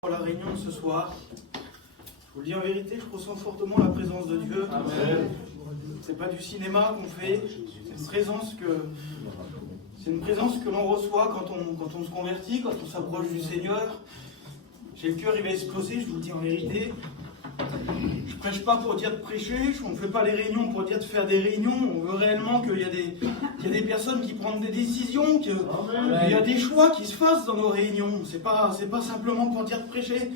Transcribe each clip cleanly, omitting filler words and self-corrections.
Pour la réunion de ce soir, je vous le dis en vérité, je ressens fortement la présence de Dieu. Amen. C'est pas du cinéma qu'on fait, c'est une présence que l'on reçoit quand on se convertit, quand on s'approche du Seigneur. J'ai le cœur, il va exploser, je vous le dis en vérité. Je prêche pas pour dire de prêcher, on ne fait pas les réunions pour dire de faire des réunions. On veut réellement qu'il y a des personnes qui prennent des décisions, qu'il y a des choix qui se fassent dans nos réunions. C'est pas simplement pour dire de prêcher.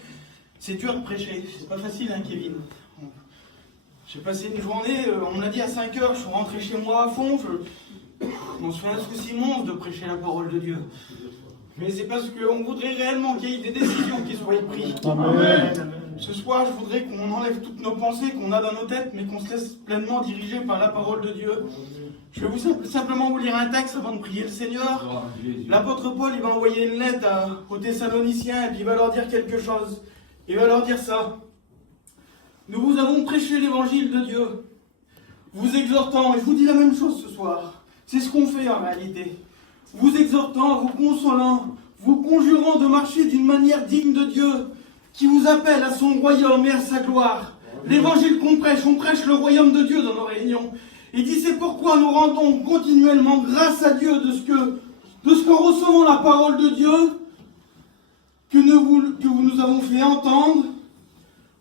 C'est dur de prêcher, c'est pas facile, hein, Kevin. J'ai passé une journée, on me l'a dit à 5 heures, je suis rentré chez moi à fond. On se fait un souci monstre de prêcher la parole de Dieu. Mais c'est parce qu'on voudrait réellement qu'il y ait des décisions qui soient prises. Amen. Ce soir, je voudrais qu'on enlève toutes nos pensées qu'on a dans nos têtes, mais qu'on se laisse pleinement diriger par la parole de Dieu. Je vais simplement vous lire un texte avant de prier le Seigneur. L'apôtre Paul, il va envoyer une lettre aux Thessaloniciens, et puis il va leur dire quelque chose. Il va leur dire ça. Nous vous avons prêché l'évangile de Dieu, vous exhortant, et je vous dis la même chose ce soir. C'est ce qu'on fait en réalité. Vous exhortant, vous consolant, vous conjurant de marcher d'une manière digne de Dieu, qui vous appelle à son royaume et à sa gloire. L'évangile qu'on prêche, on prêche le royaume de Dieu dans nos réunions. Il dit, c'est pourquoi nous rendons continuellement grâce à Dieu de ce qu'en recevant la parole de Dieu, que nous avons fait entendre,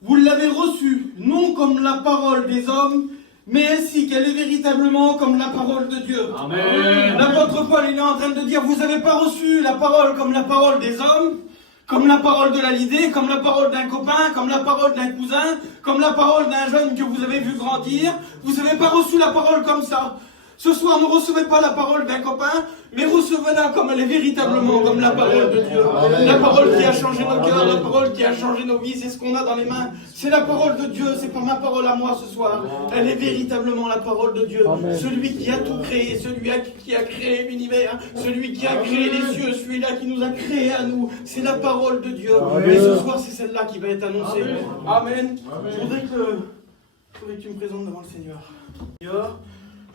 vous l'avez reçue, non comme la parole des hommes, mais ainsi qu'elle est véritablement comme la parole de Dieu. Amen. L'apôtre Paul, il est en train de dire, vous n'avez pas reçu la parole comme la parole des hommes, comme la parole de la Lydée, comme la parole d'un copain, comme la parole d'un cousin, comme la parole d'un jeune que vous avez vu grandir. Vous n'avez pas reçu la parole comme ça. Ce soir, ne recevez pas la parole d'un copain, mais recevez-la comme elle est véritablement, comme la parole de Dieu. La parole qui a changé nos cœurs, la parole qui a changé nos vies, c'est ce qu'on a dans les mains. C'est la parole de Dieu, c'est pas ma parole à moi ce soir. Elle est véritablement la parole de Dieu. Celui qui a tout créé, celui qui a créé l'univers, celui qui a créé les cieux, celui-là qui nous a créés à nous. C'est la parole de Dieu. Et ce soir, c'est celle-là qui va être annoncée. Amen. Je voudrais que tu me présentes devant le Seigneur.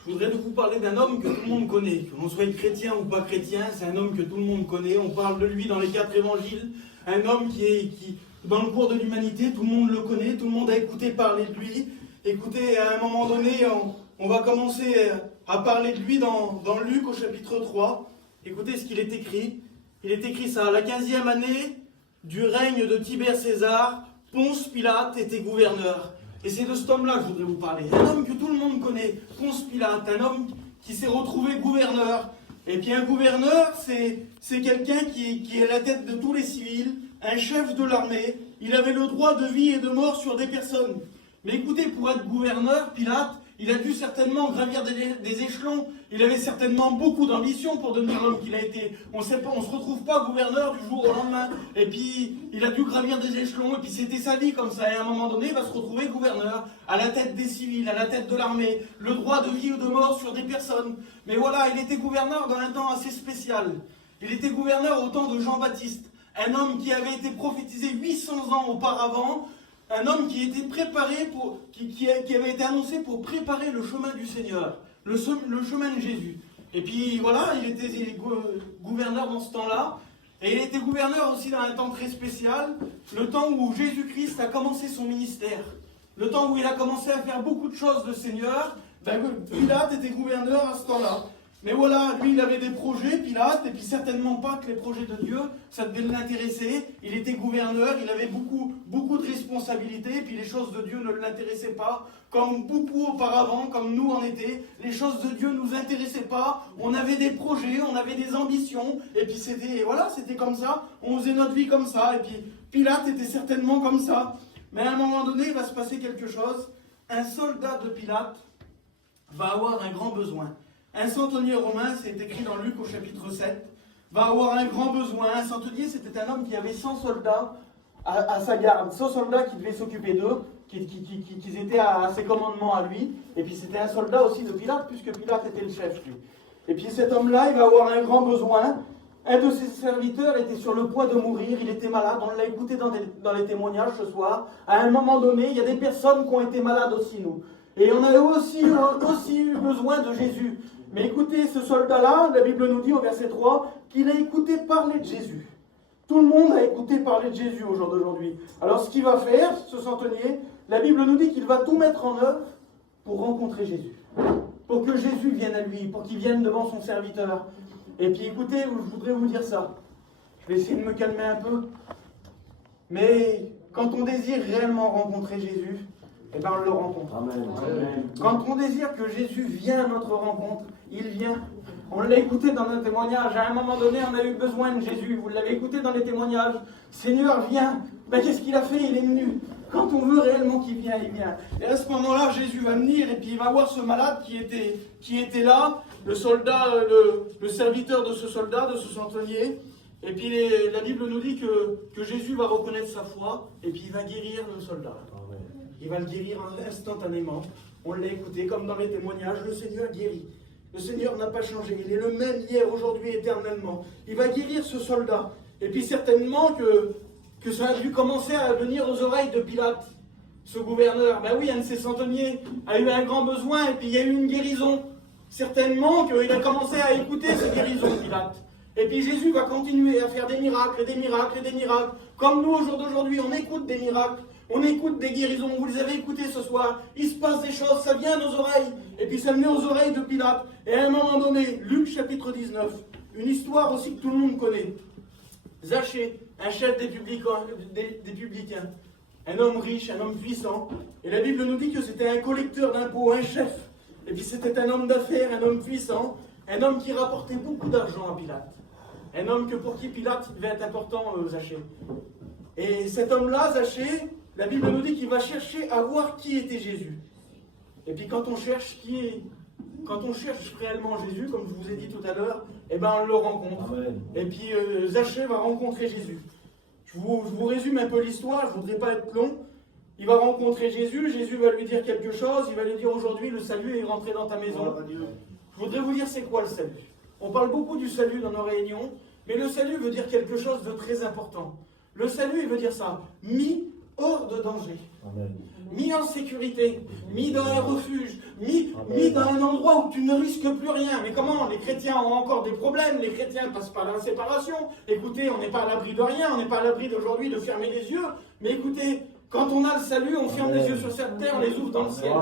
Je voudrais vous parler d'un homme que tout le monde connaît, que l'on soit chrétien ou pas chrétien, c'est un homme que tout le monde connaît. On parle de lui dans les 4 évangiles, un homme qui dans le cours de l'humanité, tout le monde le connaît, tout le monde a écouté parler de lui. Écoutez, à un moment donné, on va commencer à parler de lui dans Luc au chapitre 3. Écoutez ce qu'il est écrit. Il est écrit ça, la 15e année du règne de Tibère César, Ponce Pilate était gouverneur. Et c'est de cet homme-là que je voudrais vous parler. Un homme que tout le monde connaît, Ponce Pilate, un homme qui s'est retrouvé gouverneur. Et puis un gouverneur, c'est quelqu'un qui est à la tête de tous les civils, un chef de l'armée. Il avait le droit de vie et de mort sur des personnes. Mais écoutez, pour être gouverneur, Pilate, il a dû certainement gravir des échelons. Il avait certainement beaucoup d'ambition pour devenir l'homme qu'il a été. On ne se retrouve pas gouverneur du jour au lendemain. Et puis, il a dû gravir des échelons. Et puis, c'était sa vie comme ça. Et à un moment donné, il va se retrouver gouverneur, à la tête des civils, à la tête de l'armée. Le droit de vie ou de mort sur des personnes. Mais voilà, il était gouverneur dans un temps assez spécial. Il était gouverneur au temps de Jean-Baptiste. Un homme qui avait été prophétisé 800 ans auparavant. Un homme qui était préparé qui avait été annoncé pour préparer le chemin du Seigneur, le chemin de Jésus. Et puis voilà, il était gouverneur dans ce temps-là, et il était gouverneur aussi dans un temps très spécial, le temps où Jésus-Christ a commencé son ministère, le temps où il a commencé à faire beaucoup de choses de Seigneur. Pilate était gouverneur à ce temps-là. Mais voilà, lui, il avait des projets, Pilate, et puis certainement pas que les projets de Dieu, ça devait l'intéresser. Il était gouverneur, il avait beaucoup de responsabilités, et puis les choses de Dieu ne l'intéressaient pas, comme beaucoup auparavant, comme nous en étions. Les choses de Dieu ne nous intéressaient pas, on avait des projets, on avait des ambitions, et puis c'était comme ça, on faisait notre vie comme ça, et puis Pilate était certainement comme ça. Mais à un moment donné, il va se passer quelque chose. Un soldat de Pilate va avoir un grand besoin. Un centenier romain, c'est écrit dans Luc au chapitre 7, va avoir un grand besoin. Un centenier, c'était un homme qui avait 100 soldats à sa garde, 100 soldats qui devaient s'occuper d'eux, qui étaient à ses commandements à lui. Et puis c'était un soldat aussi de Pilate, puisque Pilate était le chef, lui. Et puis cet homme-là, il va avoir un grand besoin. Un de ses serviteurs était sur le point de mourir, il était malade, on l'a écouté dans les témoignages ce soir. À un moment donné, il y a des personnes qui ont été malades aussi, nous. Et on a aussi eu besoin de Jésus. Mais écoutez, ce soldat-là, la Bible nous dit au verset 3, qu'il a écouté parler de Jésus. Tout le monde a écouté parler de Jésus au jour d'aujourd'hui. Alors ce qu'il va faire, ce centenier, la Bible nous dit qu'il va tout mettre en œuvre pour rencontrer Jésus. Pour que Jésus vienne à lui, pour qu'il vienne devant son serviteur. Et puis écoutez, je voudrais vous dire ça. Je vais essayer de me calmer un peu. Mais quand on désire réellement rencontrer Jésus, eh bien on le rencontre. Amen. Quand on désire que Jésus vienne à notre rencontre, il vient. On l'a écouté dans nos témoignages. À un moment donné, on a eu besoin de Jésus. Vous l'avez écouté dans les témoignages. Seigneur, viens. Ben, qu'est-ce qu'il a fait? Il est venu. Quand on veut réellement qu'il vienne, il vient. Et à ce moment-là, Jésus va venir et puis il va voir ce malade qui était là, le soldat, le serviteur de ce soldat, de ce centenier. Et puis la Bible nous dit que Jésus va reconnaître sa foi et puis il va guérir le soldat. Il va le guérir instantanément. On l'a écouté comme dans les témoignages, le Seigneur guérit. Le Seigneur n'a pas changé. Il est le même hier, aujourd'hui, éternellement. Il va guérir ce soldat. Et puis certainement que ça a dû commencer à venir aux oreilles de Pilate, ce gouverneur. Ben oui, un de ses centeniers a eu un grand besoin et puis il y a eu une guérison. Certainement qu'il a commencé à écouter ces guérisons, Pilate. Et puis Jésus va continuer à faire des miracles, des miracles, des miracles. Comme nous, au jour d'aujourd'hui, on écoute des miracles, on écoute des guérisons. Vous les avez écoutés ce soir. Il se passe des choses, ça vient à nos oreilles. Et puis ça venait aux oreilles de Pilate. Et à un moment donné, Luc chapitre 19, une histoire aussi que tout le monde connaît. Zachée, un chef des publicains, un homme riche, un homme puissant. Et la Bible nous dit que c'était un collecteur d'impôts, un chef. Et puis c'était un homme d'affaires, un homme puissant, un homme qui rapportait beaucoup d'argent à Pilate. Un homme pour qui Pilate devait être important, Zachée. Et cet homme-là, Zachée, la Bible nous dit qu'il va chercher à voir qui était Jésus. Et puis quand on cherche réellement Jésus, comme je vous ai dit tout à l'heure, eh ben on le rencontre. Amen. Et puis Zachée va rencontrer Jésus. Je vous résume un peu l'histoire, je ne voudrais pas être long. Il va rencontrer Jésus, Jésus va lui dire quelque chose, il va lui dire aujourd'hui le salut est rentré dans ta maison. Je voudrais vous dire c'est quoi le salut. On parle beaucoup du salut dans nos réunions, mais le salut veut dire quelque chose de très important. Le salut, il veut dire ça, mis hors de danger. Amen. Mis en sécurité, mis dans un refuge, mis dans un endroit où tu ne risques plus rien. Mais comment? Les chrétiens ont encore des problèmes, les chrétiens passent par la séparation. Écoutez, on n'est pas à l'abri de rien, on n'est pas à l'abri d'aujourd'hui de fermer les yeux. Mais écoutez, quand on a le salut, on ferme les yeux sur cette terre, on les ouvre dans le ciel.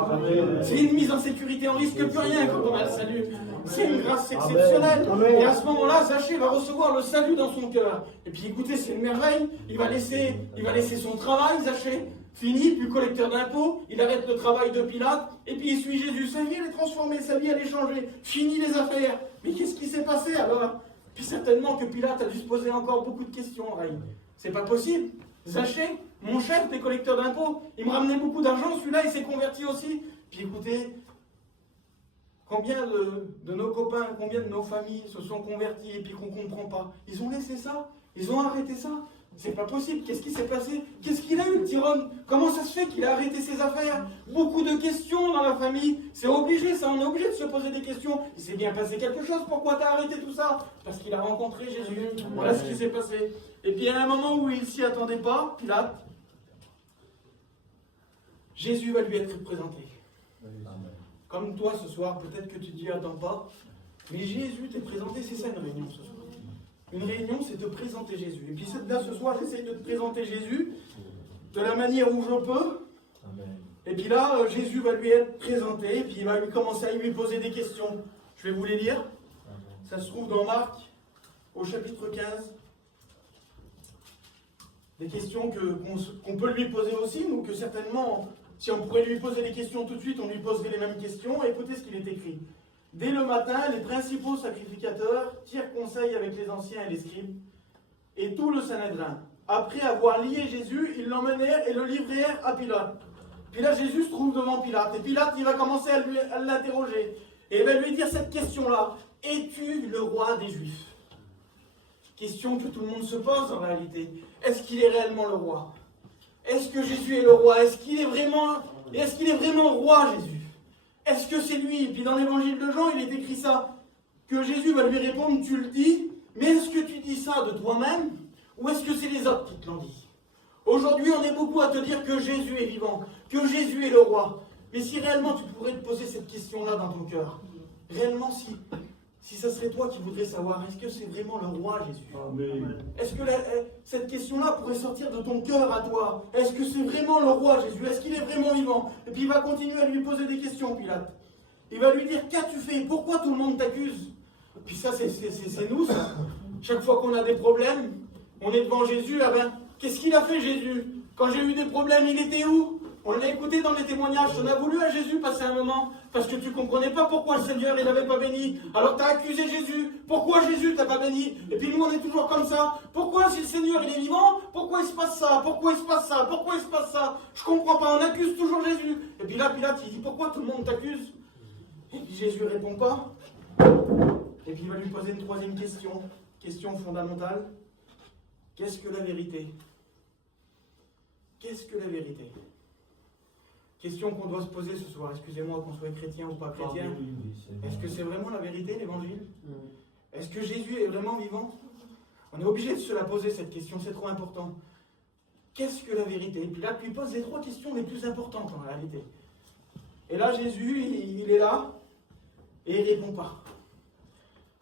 C'est une mise en sécurité, on risque plus rien quand on a le salut. C'est une grâce exceptionnelle. Et à ce moment-là, Zachée va recevoir le salut dans son cœur. Et puis écoutez, c'est une merveille. Il va laisser son travail, Zachée. Fini, plus collecteur d'impôts, il arrête le travail de Pilate, et puis il suit Jésus. Sa vie, elle est transformée, sa vie, elle est changée. Fini les affaires. Mais qu'est-ce qui s'est passé alors? Puis certainement que Pilate a dû se poser encore beaucoup de questions. C'est pas possible. Zachée, mon chef des collecteurs d'impôts, il me ramenait beaucoup d'argent, celui-là, il s'est converti aussi. Puis écoutez, combien de nos copains, combien de nos familles se sont convertis et puis qu'on ne comprend pas? Ils ont laissé ça, ils ont arrêté ça. C'est pas possible. Qu'est-ce qui s'est passé? Qu'est-ce qu'il a eu, le tyranne? Comment ça se fait qu'il a arrêté ses affaires? Beaucoup de questions dans la famille. C'est obligé, ça, on est obligé de se poser des questions. Il s'est bien passé quelque chose. Pourquoi tu as arrêté tout ça? Parce qu'il a rencontré Jésus. Voilà ce qui s'est passé. Et puis à un moment où il s'y attendait pas, Pilate, Jésus va lui être présenté. Comme toi ce soir, peut-être que tu t'y attends pas, mais Jésus t'est présenté. C'est ça une réunion ce soir. Une réunion, c'est de présenter Jésus. Et puis là, ce soir, j'essaye de te présenter Jésus de la manière où je peux. Amen. Et puis là, Jésus va lui être présenté, et puis il va commencer à lui poser des questions. Je vais vous les lire. Amen. Ça se trouve dans Marc, au chapitre 15. Des questions qu'on peut lui poser aussi, ou que certainement, si on pourrait lui poser des questions tout de suite, on lui poserait les mêmes questions. Écoutez ce qu'il est écrit. Dès le matin, les principaux sacrificateurs tirent conseil avec les anciens et les scribes et tout le Sanhédrin. Après avoir lié Jésus, ils l'emmenèrent et le livrèrent à Pilate. Puis là, Jésus se trouve devant Pilate. Et Pilate, il va commencer à l'interroger. Et il va lui dire cette question-là. Es-tu le roi des Juifs? Question que tout le monde se pose en réalité. Est-ce qu'il est réellement le roi? Est-ce que Jésus est le roi? Est-ce qu'il est vraiment roi, Jésus? Est-ce que c'est lui? Et puis dans l'évangile de Jean, il est écrit ça, que Jésus va lui répondre, tu le dis, mais est-ce que tu dis ça de toi-même, ou est-ce que c'est les autres qui te l'ont dit? Aujourd'hui, on est beaucoup à te dire que Jésus est vivant, que Jésus est le roi. Mais si réellement tu pourrais te poser cette question-là dans ton cœur, réellement si ça serait toi qui voudrais savoir, est-ce que c'est vraiment le roi Jésus? Amen. Est-ce que cette question-là pourrait sortir de ton cœur à toi? Est-ce que c'est vraiment le roi Jésus? Est-ce qu'il est vraiment vivant? Et puis il va continuer à lui poser des questions, Pilate. Il va lui dire, qu'as-tu fait? Pourquoi tout le monde t'accuse? Puis ça, c'est nous, ça. Chaque fois qu'on a des problèmes, on est devant Jésus, ah ben, qu'est-ce qu'il a fait Jésus? Quand j'ai eu des problèmes, il était où? On l'a écouté dans les témoignages, on a voulu à Jésus passer un moment, parce que tu ne comprenais pas pourquoi le Seigneur il n'avait pas béni. Alors tu as accusé Jésus, pourquoi Jésus t'a pas béni? Et puis nous on est toujours comme ça, pourquoi si le Seigneur il est vivant, pourquoi il se passe ça? Pourquoi il se passe ça? Pourquoi il se passe ça? Je comprends pas, on accuse toujours Jésus. Et puis là Pilate il dit, pourquoi tout le monde t'accuse? Et puis Jésus ne répond pas. Et puis il va lui poser une troisième question, question fondamentale. Qu'est-ce que la vérité? Qu'est-ce que la vérité? Question qu'on doit se poser ce soir, excusez-moi qu'on soit chrétien ou pas chrétien. Est-ce que c'est vraiment la vérité, l'évangile? Est-ce que Jésus est vraiment vivant? On est obligé de se la poser cette question, c'est trop important. Qu'est-ce que la vérité? Et puis là, il pose les trois questions les plus importantes en réalité. Et là, Jésus, il est là, et il ne répond pas.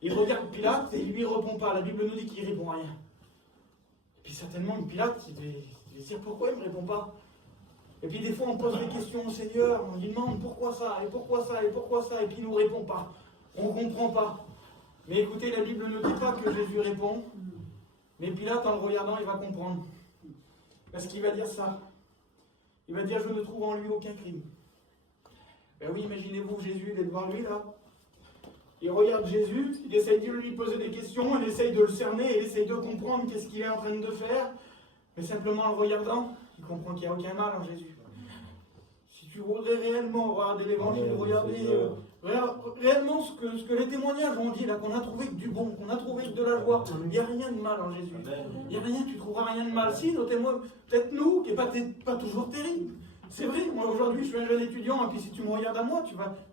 Il regarde Pilate et il lui répond pas. La Bible nous dit qu'il ne répond à rien. Et puis certainement, Pilate, il va se dire pourquoi il ne me répond pas? Et puis des fois, on pose des questions au Seigneur, on lui demande pourquoi ça, et pourquoi ça, et pourquoi ça, et puis il ne nous répond pas. On ne comprend pas. Mais écoutez, la Bible ne dit pas que Jésus répond, mais Pilate, en le regardant, il va comprendre. Parce qu'il va dire ça. Il va dire, je ne trouve en lui aucun crime. Ben oui, imaginez-vous, Jésus, il est devant lui, là. Il regarde Jésus, il essaye de lui poser des questions, il essaye de le cerner, il essaye de comprendre qu'est-ce qu'il est en train de faire. Mais simplement en le regardant, il comprend qu'il n'y a aucun mal en Jésus. Si tu voudrais réellement regarder l'évangile, regarder réellement ce que les témoignages ont dit, là, qu'on a trouvé que du bon, qu'on a trouvé que de la joie, il n'y a rien de mal en Jésus. Il n'y a rien, tu ne trouveras rien de mal. Si, nos témoins, peut-être nous, qui n'est pas toujours terrible. C'est vrai, moi aujourd'hui je suis un jeune étudiant, et puis si tu me regardes à moi,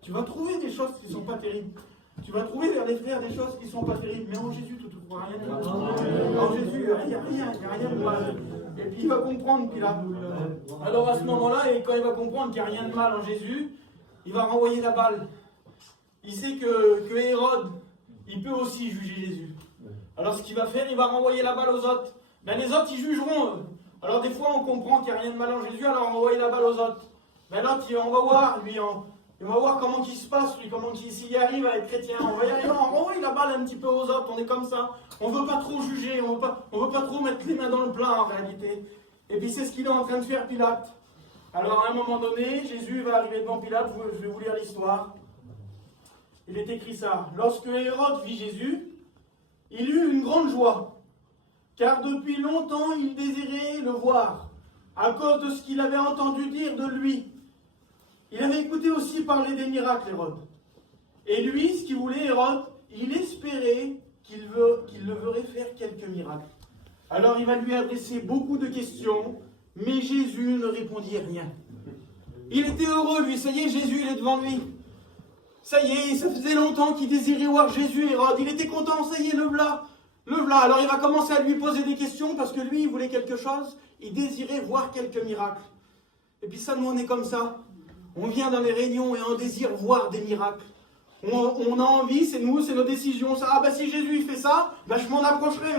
tu vas trouver des choses qui ne sont pas terribles. Tu vas trouver vers les frères des choses qui ne sont pas terribles. Mais en Jésus, tu ne trouveras rien de mal. En Jésus, il n'y a rien de mal. Et puis il va comprendre qu'il a. Alors à ce moment-là, et quand il va comprendre qu'il n'y a rien de mal en Jésus, il va renvoyer la balle. Il sait que Hérode, il peut aussi juger Jésus. Alors ce qu'il va faire, il va renvoyer la balle aux autres. Ben, les autres, ils jugeront eux. Alors des fois, on comprend qu'il n'y a rien de mal en Jésus, alors on va envoyer la balle aux autres. Ben l'autre, on va voir, lui, on va voir comment il se passe, lui, s'il y arrive à être chrétien. On va y arriver, on renvoie la balle un petit peu aux autres, on est comme ça. On ne veut pas trop juger, on veut pas trop mettre les mains dans le plat en réalité. Et puis c'est ce qu'il est en train de faire Pilate. Alors à un moment donné, Jésus va arriver devant Pilate, je vais vous lire l'histoire. Il est écrit ça. Lorsque Hérode vit Jésus, il eut une grande joie, car depuis longtemps il désirait le voir, à cause de ce qu'il avait entendu dire de lui. Il avait écouté aussi parler des miracles, Hérode. Et lui, ce qu'il voulait, Hérode, il espérait qu'il le verrait faire quelques miracles. Alors il va lui adresser beaucoup de questions, mais Jésus ne répondit rien. Il était heureux, lui, ça y est, Jésus, il est devant lui. Ça y est, ça faisait longtemps qu'il désirait voir Jésus, Hérode. Il était content, ça y est, le voilà. Le voilà. Alors il va commencer à lui poser des questions, parce que lui, il voulait quelque chose, il désirait voir quelques miracles. Et puis ça, nous, on est comme ça. On vient dans les réunions et on désire voir des miracles. On a envie, c'est nous, c'est nos décisions. Ça, ah ben si Jésus il fait ça, ben je m'en approcherai.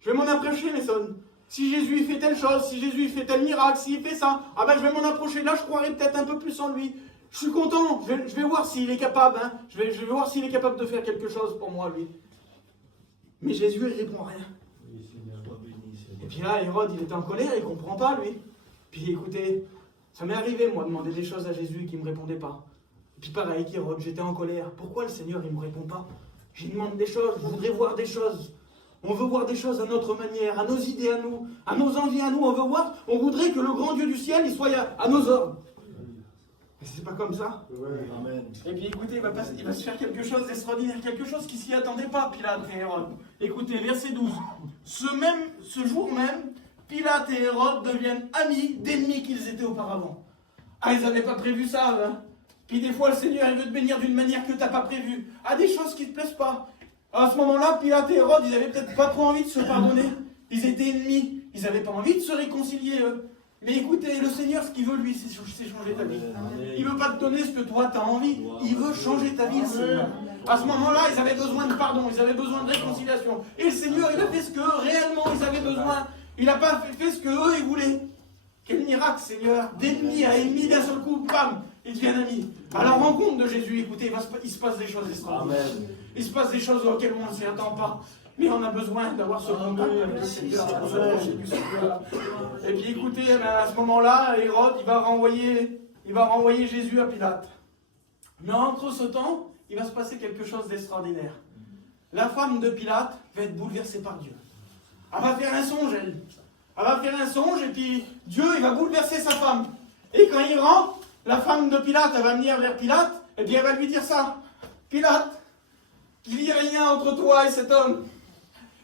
Je vais m'en approcher, mes sons. Si Jésus il fait telle chose, si Jésus il fait tel miracle, s'il fait ça, ah ben je vais m'en approcher. Là, je croirai peut-être un peu plus en lui. Je suis content. Je vais voir s'il est capable. Hein. Je vais voir s'il est capable de faire quelque chose pour moi, lui. Mais Jésus, il répond rien. Et puis là, Hérode, il était en colère, il ne comprend pas, lui. Puis écoutez, ça m'est arrivé, moi, de demander des choses à Jésus qui ne me répondait pas. Et puis pareil qu'Hérode, j'étais en colère. Pourquoi le Seigneur, il ne me répond pas? Je lui demande des choses, je voudrais voir des choses. On veut voir des choses à notre manière, à nos idées à nous, à nos envies à nous. On voudrait que le grand Dieu du ciel, il soit à nos ordres. Mais c'est pas comme ça. Amen. Et puis écoutez, il va se faire quelque chose d'extraordinaire, quelque chose qui s'y attendait pas, Pilate et Hérode. Écoutez, verset 12. Ce jour même, Pilate et Hérode deviennent amis d'ennemis qu'ils étaient auparavant. Ah, ils n'avaient pas prévu ça, hein. Puis des fois, le Seigneur, il veut te bénir d'une manière que tu n'as pas prévue. Ah, des choses qui ne te plaisent pas. À ce moment-là, Pilate et Hérode, ils n'avaient peut-être pas trop envie de se pardonner. Ils étaient ennemis. Ils n'avaient pas envie de se réconcilier, eux. Mais écoutez, le Seigneur, ce qu'il veut, lui, c'est changer ta vie. Il ne veut pas te donner ce que toi, tu as envie. Il veut changer ta vie, le Seigneur. À ce moment-là, ils avaient besoin de pardon, ils avaient besoin de réconciliation. Et le Seigneur, il a fait ce qu'eux, réellement, ils avaient besoin. Il n'a pas fait ce qu'eux, ils voulaient. Quel miracle, Seigneur. D'ennemi à ennemi, d'un seul coup, bam, ils deviennent amis. À la rencontre de Jésus, écoutez, il se passe des choses extraordinaires. Il se passe des choses auxquelles on ne s'y attend pas. Mais on a besoin d'avoir ce contact avec le Seigneur, pour se approcher du Seigneur. Et puis écoutez, à ce moment-là, Hérode, il va renvoyer Jésus à Pilate. Mais entre ce temps, il va se passer quelque chose d'extraordinaire. La femme de Pilate va être bouleversée par Dieu. Elle va faire un songe, elle. Elle va faire un songe, et puis Dieu, il va bouleverser sa femme. Et quand il rentre, la femme de Pilate, elle va venir vers Pilate, et puis elle va lui dire ça. Pilate, qu'il n'y ait rien entre toi et cet homme.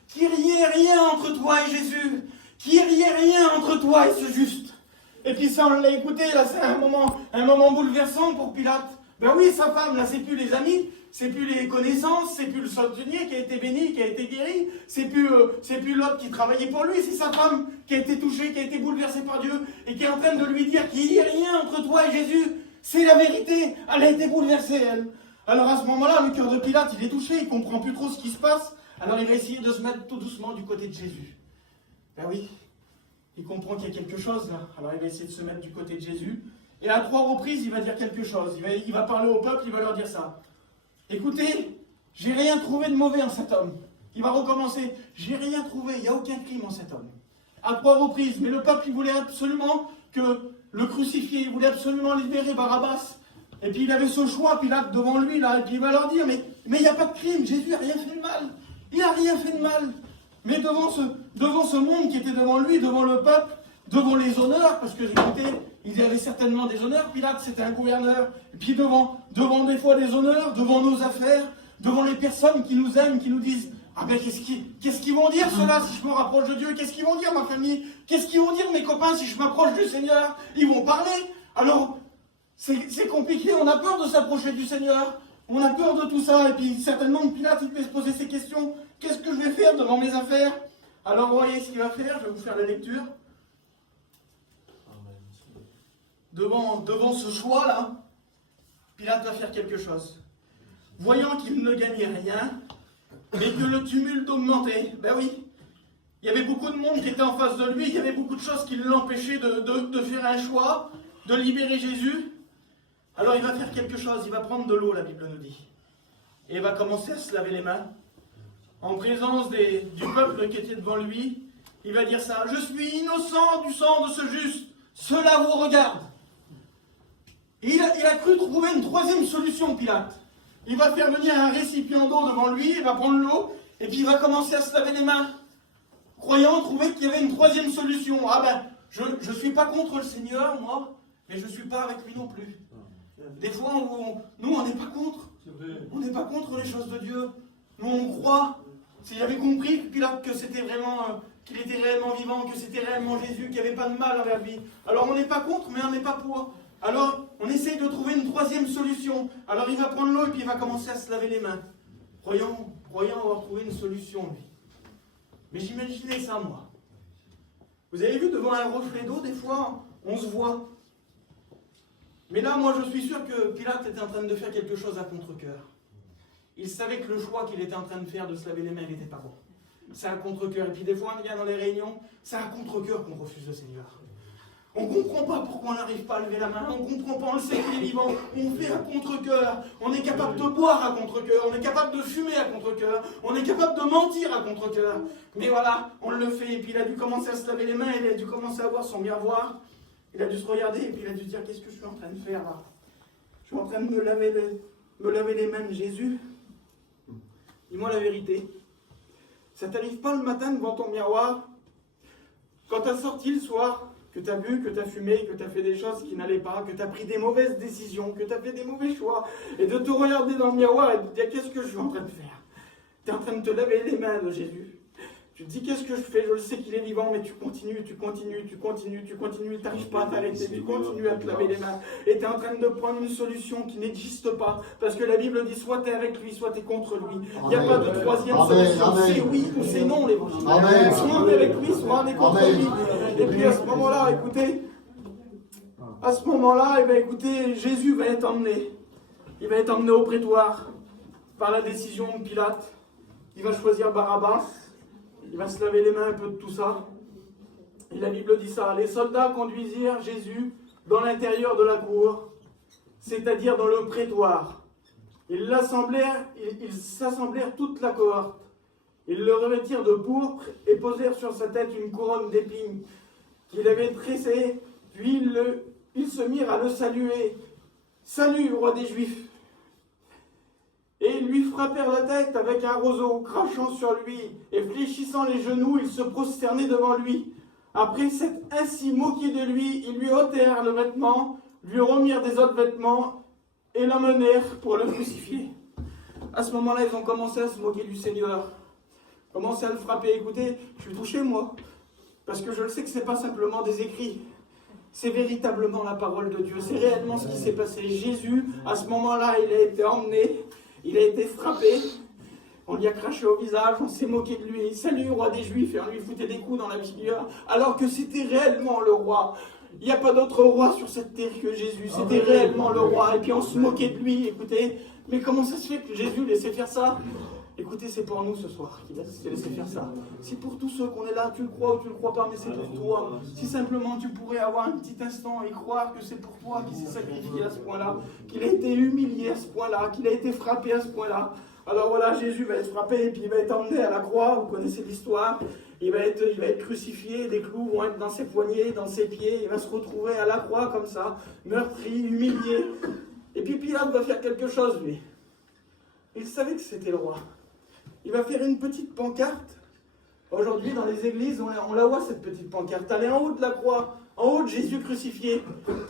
Qu'il n'y ait rien entre toi et Jésus. Qu'il n'y ait rien entre toi et ce juste. Et puis ça, on l'a écouté, là, c'est un moment bouleversant pour Pilate. Ben oui, sa femme, là, c'est plus les amis, c'est plus les connaissances, c'est plus le soldenier qui a été béni, qui a été guéri, c'est plus l'autre qui travaillait pour lui, c'est sa femme qui a été touchée, qui a été bouleversée par Dieu, et qui est en train de lui dire qu'il n'y a rien entre toi et Jésus. C'est la vérité, elle a été bouleversée, elle. Alors à ce moment-là, le cœur de Pilate, il est touché, il ne comprend plus trop ce qui se passe, alors il va essayer de se mettre tout doucement du côté de Jésus. Ben oui, il comprend qu'il y a quelque chose là, alors il va essayer de se mettre du côté de Jésus. Et à 3 reprises, il va dire quelque chose. Il va parler au peuple, il va leur dire ça. Écoutez, j'ai rien trouvé de mauvais en cet homme. Il va recommencer. J'ai rien trouvé, il n'y a aucun crime en cet homme. À 3 reprises. Mais le peuple, il voulait absolument que le crucifier, il voulait absolument libérer Barabbas. Et puis il avait ce choix, Pilate devant lui, là, et puis il va leur dire, mais il n'y a pas de crime, Jésus n'a rien fait de mal. Il n'a rien fait de mal. Mais devant ce monde qui était devant lui, devant le peuple, devant les honneurs, parce que écoutez, il y avait certainement des honneurs, Pilate c'était un gouverneur, et puis devant des fois des honneurs, devant nos affaires, devant les personnes qui nous aiment, qui nous disent, ah ben qu'est-ce qu'ils vont dire ceux-là si je me rapproche de Dieu, qu'est-ce qu'ils vont dire ma famille, qu'est-ce qu'ils vont dire mes copains si je m'approche du Seigneur, ils vont parler, alors c'est compliqué, on a peur de s'approcher du Seigneur, on a peur de tout ça, et puis certainement Pilate il peut se poser ces questions, qu'est-ce que je vais faire devant mes affaires? Alors vous voyez ce qu'il va faire, je vais vous faire la lecture. Devant ce choix-là, Pilate va faire quelque chose. Voyant qu'il ne gagnait rien, mais que le tumulte augmentait, ben oui, il y avait beaucoup de monde qui était en face de lui, il y avait beaucoup de choses qui l'empêchaient de faire un choix, de libérer Jésus. Alors il va faire quelque chose, il va prendre de l'eau, la Bible nous dit. Et il va commencer à se laver les mains. En présence du peuple qui était devant lui, il va dire ça. Je suis innocent du sang de ce juste, cela vous regarde. Et il a cru trouver une troisième solution, Pilate. Il va faire venir un récipient d'eau devant lui, il va prendre l'eau, et puis il va commencer à se laver les mains, croyant trouver qu'il y avait une troisième solution. Ah ben, je ne suis pas contre le Seigneur, moi, mais je ne suis pas avec lui non plus. Des fois, nous, on n'est pas contre. On n'est pas contre les choses de Dieu. Nous, on croit. S'il avait compris, Pilate, que c'était vraiment, qu'il était réellement vivant, que c'était réellement Jésus, qu'il n'y avait pas de mal envers lui. Alors, on n'est pas contre, mais on n'est pas pour. Alors, on essaye de trouver une troisième solution. Alors, il va prendre l'eau et puis il va commencer à se laver les mains. Croyant avoir trouvé une solution, lui. Mais j'imaginais ça, moi. Vous avez vu, devant un reflet d'eau, des fois, on se voit. Mais là, moi, je suis sûr que Pilate était en train de faire quelque chose à contre-cœur. Il savait que le choix qu'il était en train de faire de se laver les mains, il n'était pas bon. C'est à contre-cœur. Et puis des fois, on vient dans les réunions, c'est à contre-cœur qu'on refuse le Seigneur. On ne comprend pas pourquoi on n'arrive pas à lever la main, on ne comprend pas, on le sait qu'il est vivant, on fait à contre-cœur, on est capable de boire à contre-cœur, on est capable de fumer à contre-cœur, on est capable de mentir à contre-cœur. Mais voilà, on le fait, et puis il a dû commencer à se laver les mains, il a dû commencer à voir son miroir, il a dû se regarder, et puis il a dû se dire, qu'est-ce que je suis en train de faire là? Je suis en train de me laver les mains de Jésus. Dis-moi la vérité, ça t'arrive pas le matin devant ton miroir, quand tu as sorti le soir, que tu as bu, que tu as fumé, que tu as fait des choses qui n'allaient pas, que tu as pris des mauvaises décisions, que tu as fait des mauvais choix, et de te regarder dans le miroir et de te dire qu'est-ce que je suis en train de faire? Tu es en train de te laver les mains de Jésus. Tu te dis qu'est-ce que je fais? Je le sais qu'il est vivant, mais tu continues, tu n'arrives pas à t'arrêter, tu continues à te laver les mains. Et tu es en train de prendre une solution qui n'existe pas, parce que la Bible dit soit tu es avec lui, soit tu es contre lui. Il n'y a pas de troisième solution, c'est oui ou c'est non l'évangile. Soit on est avec lui, soit on est contre lui. Et puis à ce moment-là, écoutez, À ce moment-là, eh bien, écoutez, Jésus va être emmené. Il va être emmené au prétoire par la décision de Pilate. Il va choisir Barabbas. Il va se laver les mains un peu de tout ça. Et la Bible dit ça. Les soldats conduisirent Jésus dans l'intérieur de la cour, c'est-à-dire dans le prétoire. Ils s'assemblèrent toute la cohorte. Ils le revêtirent de pourpre et posèrent sur sa tête une couronne d'épines qu'il avait tressée. Puis ils se mirent à le saluer. « Salut, roi des Juifs !» Et ils lui frappèrent la tête avec un roseau, crachant sur lui, et fléchissant les genoux, ils se prosternaient devant lui. Après s'être ainsi moqué de lui, ils lui ôtèrent le vêtement, lui remirent des autres vêtements, et l'emmenèrent pour le crucifier. À ce moment-là, ils ont commencé à se moquer du Seigneur, commencé à le frapper. Écoutez, je suis touché, moi, parce que je le sais que ce n'est pas simplement des écrits. C'est véritablement la parole de Dieu. C'est réellement ce qui s'est passé. Jésus, à ce moment-là, il a été emmené, il a été frappé, on lui a craché au visage, on s'est moqué de lui. Salut, roi des Juifs, et on lui foutait des coups dans la figure, alors que c'était réellement le roi. Il n'y a pas d'autre roi sur cette terre que Jésus. C'était réellement le roi. Et puis on se moquait de lui, écoutez. Mais comment ça se fait que Jésus laissait faire ça? Écoutez, c'est pour nous ce soir qu'il a laissé faire ça. C'est pour tous ceux qu'on est là, tu le crois ou tu le crois pas, mais c'est pour toi. Si simplement tu pourrais avoir un petit instant et croire que c'est pour toi qu'il s'est sacrifié à ce point-là, qu'il a été humilié à ce point-là, qu'il a été frappé à ce point-là. Alors voilà, Jésus va être frappé et puis il va être emmené à la croix, vous connaissez l'histoire. Il va être crucifié, des clous vont être dans ses poignets, dans ses pieds, il va se retrouver à la croix comme ça, meurtri, humilié. Et puis Pilate va faire quelque chose, lui. Il savait que c'était le roi. Il va faire une petite pancarte. Aujourd'hui, dans les églises, on la voit, cette petite pancarte. Elle est en haut de la croix, en haut de Jésus crucifié,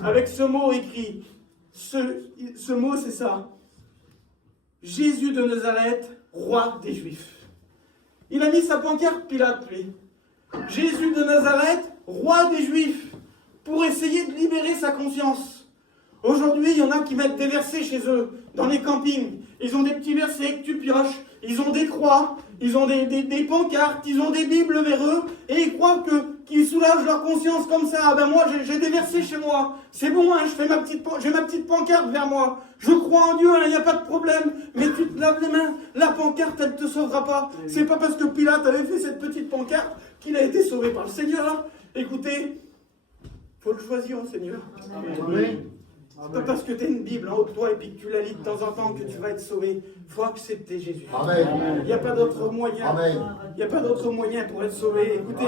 avec ce mot écrit. Ce mot, c'est ça. Jésus de Nazareth, roi des Juifs. Il a mis sa pancarte, Pilate, lui. Jésus de Nazareth, roi des Juifs, pour essayer de libérer sa conscience. Aujourd'hui, il y en a qui mettent des versets chez eux, dans les campings. Ils ont des petits versets que tu pioches, ils ont des croix, ils ont des pancartes, ils ont des bibles vers eux, et ils croient qu'ils soulagent leur conscience comme ça. Ah ben moi, j'ai des versets chez moi, c'est bon, hein, j'ai ma petite pancarte vers moi. Je crois en Dieu, il n'y a pas de problème, mais tu te laves les mains, la pancarte, elle ne te sauvera pas. C'est pas parce que Pilate avait fait cette petite pancarte qu'il a été sauvé par le Seigneur. Écoutez, il faut le choisir au Seigneur. Amen. C'est pas parce que tu as une Bible en haut de toi et puis que tu la lis de temps en temps que tu vas être sauvé. Il faut accepter Jésus. Il n'y a pas d'autre moyen. Il n'y a pas d'autre moyen pour être sauvé. Écoutez,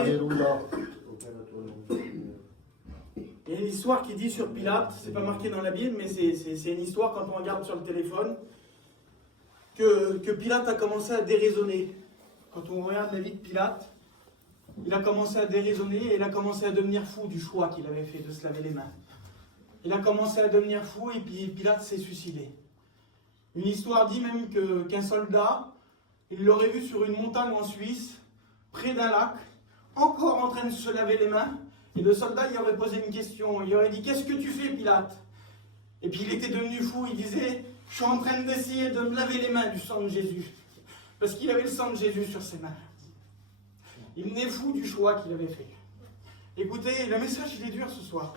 il y a une histoire qui dit sur Pilate, c'est pas marqué dans la Bible, mais c'est une histoire quand on regarde sur le téléphone, que Pilate a commencé à déraisonner. Quand on regarde la vie de Pilate, il a commencé à déraisonner et il a commencé à devenir fou du choix qu'il avait fait de se laver les mains. Il a commencé à devenir fou et puis Pilate s'est suicidé. Une histoire dit même qu'un soldat, il l'aurait vu sur une montagne en Suisse, près d'un lac, encore en train de se laver les mains, et le soldat il aurait posé une question, il aurait dit « Qu'est-ce que tu fais, Pilate ?» Et puis il était devenu fou, il disait « Je suis en train d'essayer de me laver les mains du sang de Jésus. » Parce qu'il avait le sang de Jésus sur ses mains. Il venait fou du choix qu'il avait fait. Écoutez, le message il est dur ce soir.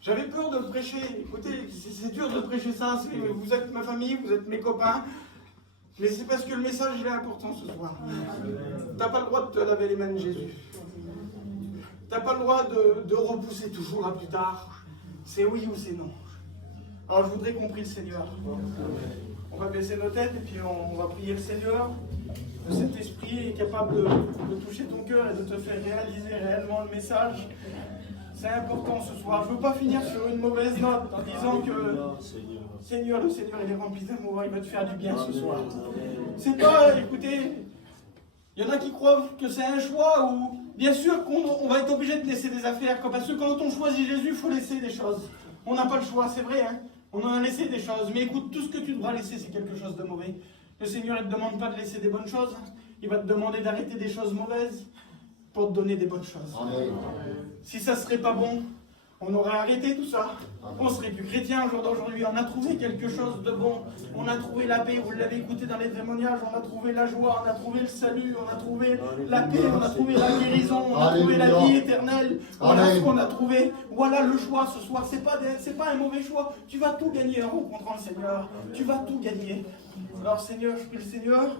J'avais peur de le prêcher. Écoutez, c'est dur de prêcher ça. Vous êtes ma famille, vous êtes mes copains. Mais c'est parce que le message il est important ce soir. T'as pas le droit de te laver les mains de Jésus. T'as pas le droit de repousser toujours à plus tard. C'est oui ou c'est non. Alors je voudrais qu'on prie le Seigneur. On va baisser nos têtes et puis on va prier le Seigneur. Que cet esprit est capable de toucher ton cœur et de te faire réaliser réellement le message. C'est important ce soir. Je ne veux pas finir sur une mauvaise note en disant que Seigneur, le Seigneur, il est rempli d'amour, il va te faire du bien ce soir. C'est pas, écoutez, il y en a qui croient que c'est un choix où, bien sûr qu'on va être obligé de laisser des affaires, parce que quand on choisit Jésus, il faut laisser des choses. On n'a pas le choix, c'est vrai, hein. On en a laissé des choses, mais écoute, tout ce que tu devras laisser, c'est quelque chose de mauvais. Le Seigneur, il ne te demande pas de laisser des bonnes choses, il va te demander d'arrêter des choses mauvaises pour te donner des bonnes choses. Si ça ne serait pas bon, on aurait arrêté tout ça. On serait plus chrétien au jour d'aujourd'hui. On a trouvé quelque chose de bon. On a trouvé la paix. Vous l'avez écouté dans les témoignages. On a trouvé la joie. On a trouvé le salut. On a trouvé la paix. On a trouvé la guérison. On a trouvé la vie éternelle. Voilà ce qu'on a trouvé. Voilà le choix ce soir. C'est pas un mauvais choix. Tu vas tout gagner en rencontrant le Seigneur. Tu vas tout gagner. Alors Seigneur, je prie le Seigneur.